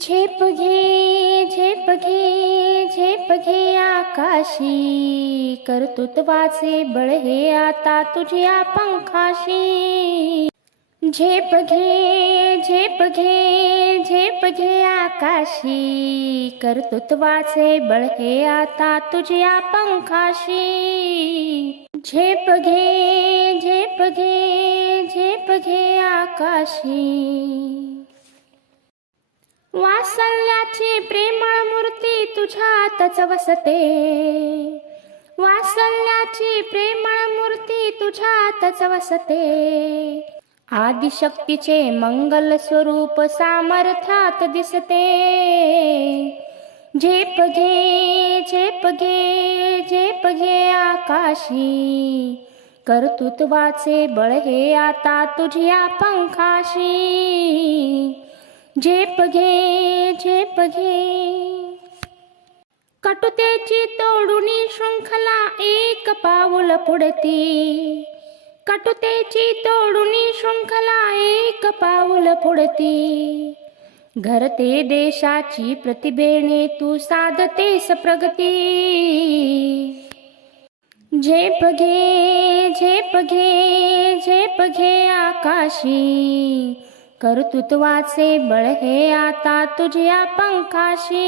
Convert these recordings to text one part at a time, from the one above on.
झेप घे झेप घे झेप घे आकाशी, कर्तृत्वाचे बळ हे आता तुझ्या पंखाशी. झेप घे झेप घे झेप घे आकाशी, कर्तृत्वाचे बळ हे आता तुझ्या पंखाशी. झेप घे झेप घे झेप घे आकाशी. वात्सल्याची प्रेमळ मूर्ती तुझ्यातच वसते, वात्सल्याची प्रेमळ मूर्ती तुझ्यातच वसते. आदिशक्तीचे मंगल स्वरूप सामर्थ्यात दिसते. झेप घे झेप घे झेप घे आकाशी, कर्तृत्वाचे बळ हे आता तुझ्या पंखाशी. झेप घे झेप घे. कटुतेची तोडुनी शृंखला एक पाऊल पुढती, कटुतेची तोडुनी शृंखला एक पाऊल पुढती. घरते देशाची प्रतिभेने तू साधतेस प्रगती. झेप घे झेप घे झेप घे आकाशी, कर्तृत्वाचे बळ हे आता तुझ्या पंखाशी.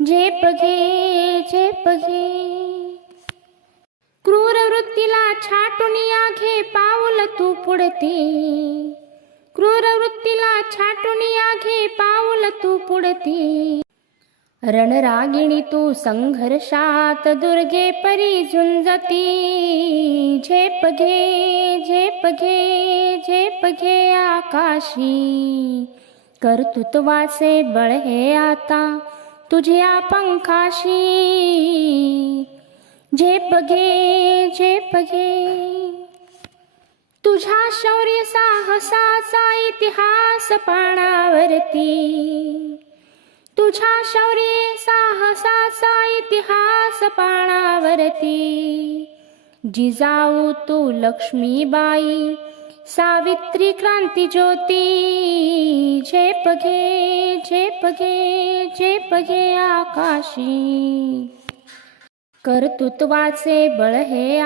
झेप घे झेप घे. क्रूर वृत्तीला छाटून या घे पाऊल तू पुढती, क्रूर वृत्तीला छाटून या घे पाऊल तू पुढती. रणरागिणी तू संघर्षात दुर्गे परी झुंजती. झेप घे झेप घे झेप घे आकाशी, कर्तृत्वाचे बळ हे आता तुझ्या पंखाशी. झेप घे झेप घे. तुझ्या शौर्य साहसाचा इतिहास पानावरती, तुझ्या शौर्य साहसाचा इतिहास पानावरती. जिजाऊ तू लक्ष्मीबाई सावित्री क्रांती ज्योती. झेप घे झेप घे झेप घे आकाशी, कर्तृत्वाचे बळ हे